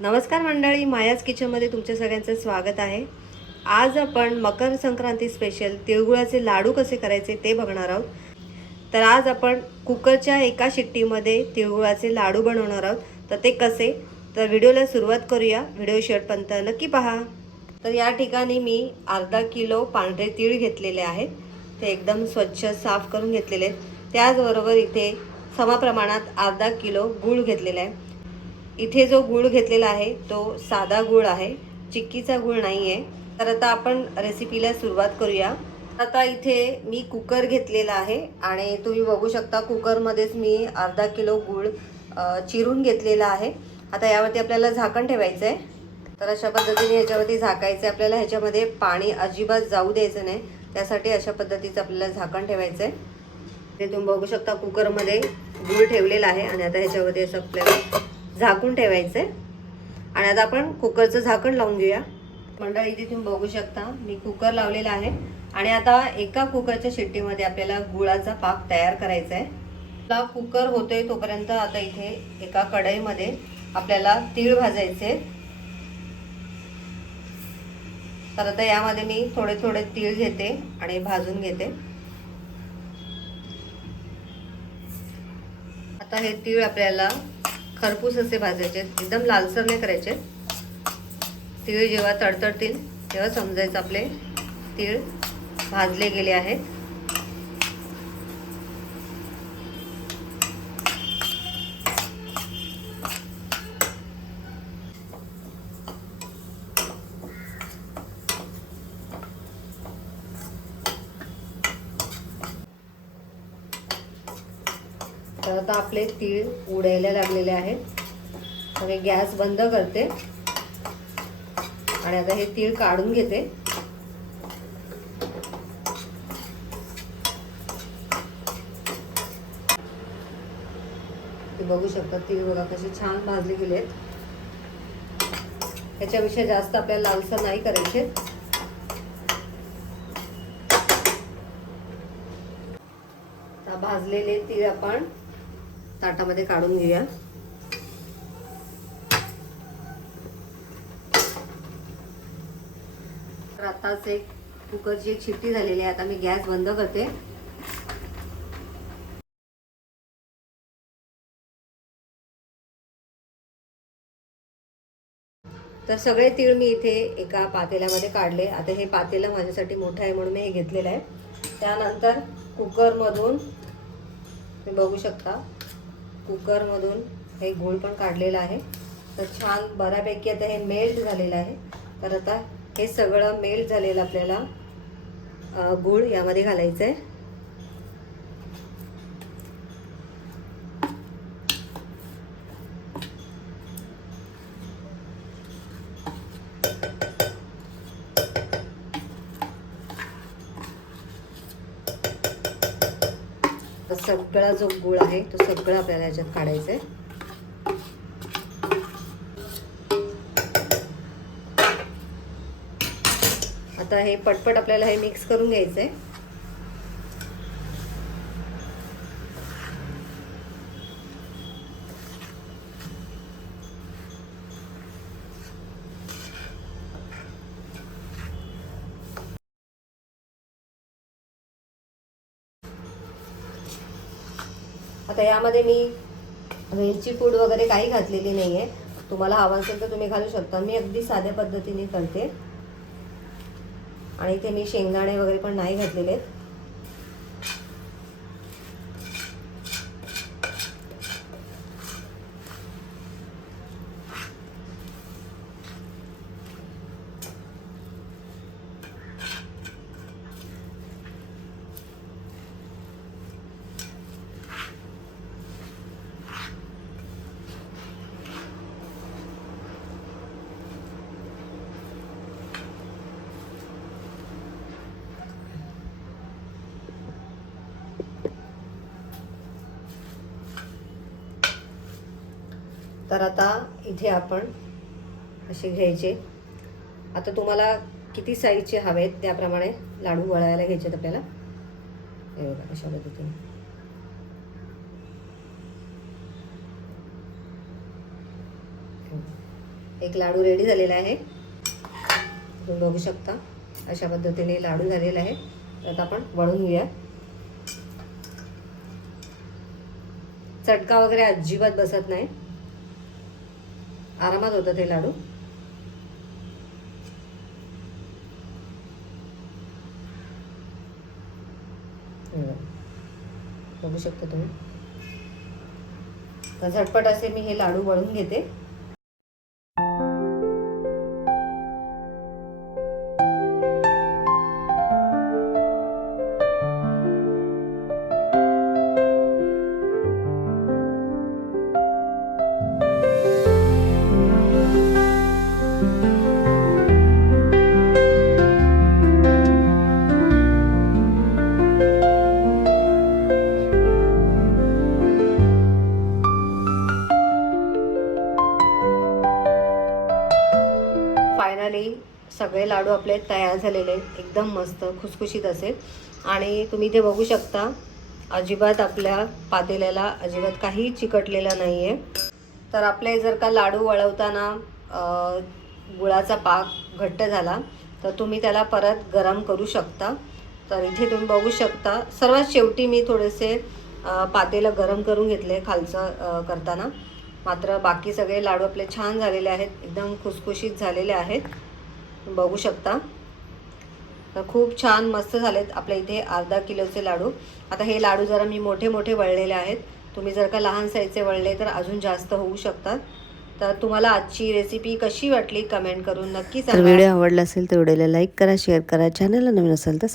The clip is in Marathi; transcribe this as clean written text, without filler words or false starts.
नमस्कार मंडळी, मायाज किचनमध्ये तुमच्या सगळ्यांचं स्वागत आहे। आज आपण मकर संक्रांती स्पेशल तिळगुळाचे लाडू कसे करायचे ते बघणार आहोत। तर आज आपण कुकरच्या एका शिट्टीमध्ये तिळगुळाचे लाडू बनवणार आहोत। तर ते कसे, तर व्हिडिओला सुरुवात करूया। व्हिडिओ शेवटपर्यंत नक्की पहा। तर या ठिकाणी मी अर्धा किलो पांढरे तीळ घेतलेले आहेत। ते एकदम स्वच्छ साफ करून घेतलेले आहेत। त्याचबरोबर इथे समप्रमाणात अर्धा किलो गूळ घेतलेला आहे। इथे जो गूळ घेतलेला आहे तो साधा गूळ आहे, चिक्कीचा गूळ नाही आहे। तर आता आपण रेसिपीला सुरुवात करूया। आता इथे मी कुकर घेतलेला आहे आणि तुम्ही बघू शकता कुकरमध्येच मी अर्धा किलो गूळ चिरून घेतलेला आहे। आता यावरती आपल्याला झाकण ठेवायचं आहे। तर अशा पद्धतीने ह्याच्यावरती झाकायचं आहे आपल्याला। ह्याच्यामध्ये पाणी अजिबात जाऊ द्यायचं नाही, त्यासाठी अशा पद्धतीचं आपल्याला झाकण ठेवायचं आहे। ते तुम्ही बघू शकता कुकरमध्ये गूळ ठेवलेला आहे आणि आता ह्याच्यावरती असं आपल्याला झाकून ठेवायचंय। आणि आता आपण कुकरचं झाकण लावून घेऊया। मंडळी इथे तुम्ही बघू शकता मी कुकर लावलेला आहे आणि आता एका कुकरच्या शिट्टीमध्ये आपल्याला गुळाचा पाक तयार करायचा आहे। आपला कुकर होतोय तोपर्यंत आता इथे एका कढईमध्ये आपल्याला तीळ भाजायचे। तर आता यामध्ये मी थोडे थोडे तीळ घेते आणि भाजून घेते। आता हे तीळ आपल्याला खरपूस असे भाजायचे, एकदम लालसर नाही करायचे। तीळ जेव्हा तडतडतील तेव्हा समजायचं आपले तीळ भाजले गेले आहेत। तर आता आपले तीळ उडायला लागलेले आहेत। तर मी गॅस बंद करते आणि आता हे तीळ काढून घेते। ते बघू शकता तीळ बघा कसे छान भाजले गेले आहेत। याच्यापेक्षा जास्त आपल्याला लालसर नाही करायचे। आता भाजलेले तीळ आपण ताटामध्ये काढून घेऊया। तर आताच एक कुकरची एक शिट्टी झालेली आहे। आता मी गॅस बंद करते। तर सगळे तीळ मी इथे एका पातेल्यामध्ये काढले। आता हे पातेलं माझ्यासाठी मोठं आहे म्हणून मी हे घेतलेलं आहे। त्यानंतर कुकरमधून तुम्ही बघू शकता कुकरमधून हे गूळ पण काढलेलं आहे। तर छान बऱ्यापैकी आता हे मेल्ट झालेलं आहे। तर आता हे सगळं मेल्ट झालेलं आपल्याला गूळ यामध्ये घालायचं आहे। सगळा जो गूळ आहे तो सगळं आपल्याला याच्यात काढायचा आहे। आता हे पटपट आपल्याला हे मिक्स करून घ्यायचंय। आता यामध्ये मी वेलची पूड वगैरे काही घातलेली नाहीये। तुम्हाला हवं असेल तर तुम्ही घालू शकता। मी अगदी साध्या पद्धतीने करते आणि इथे मी शेंगदाणे वगैरे पण नाही घातलेले। तर आता इथे आपण असे घ्यायचे। आता तुम्हाला किती साईजचे हवेत त्याप्रमाणे लाडू वळायला घ्यायचे आपल्याला। हे बघा अशा पद्धतीने। एक लाडू रेडी झालेला आहे, तुम्ही बघू शकता. अशा पद्धतीने लाडू झालेला आहे. तर आता आपण वळून घेऊया. चटका वगैरे अजिबात बसत नाही, आरामात होतं ते लाडू. बघू शकता तुम्ही. तर झटपट असे मी हे लाडू वळून घेते. फायनली सगळे लाडू आपले तयार झालेले आहेत, एकदम मस्त खुसखुशीत असे. आणि तुम्ही इथे बघू शकता, अजिबात आपल्या पातेल्याला अजिबात काही चिकटलेलं नाही आहे. तर आपले जर का लाडू वळवताना गुळाचा पाक घट्ट झाला तर तुम्ही त्याला परत गरम करू शकता. तर इथे तुम्ही बघू शकता, सर्वात शेवटी मी थोडेसे पातेलं गरम करून घेतले खालचं करताना. मात्र बाकी सगळे लाडू आपले छान झालेले आहेत, एकदम खुसखुशीत झालेले आहेत, बघू शकता. तर खूप छान मस्त झालेत आपल्या इथे अर्धा किलोचे लाडू. आता हे लाडू जरा मी मोठे मोठे वळलेले आहेत, तुम्ही जर का लहान साईजचे वळले तर अजून जास्त होऊ शकतात. तर तुम्हाला आजची रेसिपी कशी वाटली कमेंट करून नक्की सांगा. व्हिडिओ आवडला असेल तर व्हिडिओला लाईक करा, शेअर करा, चॅनलला नवीन असेल तर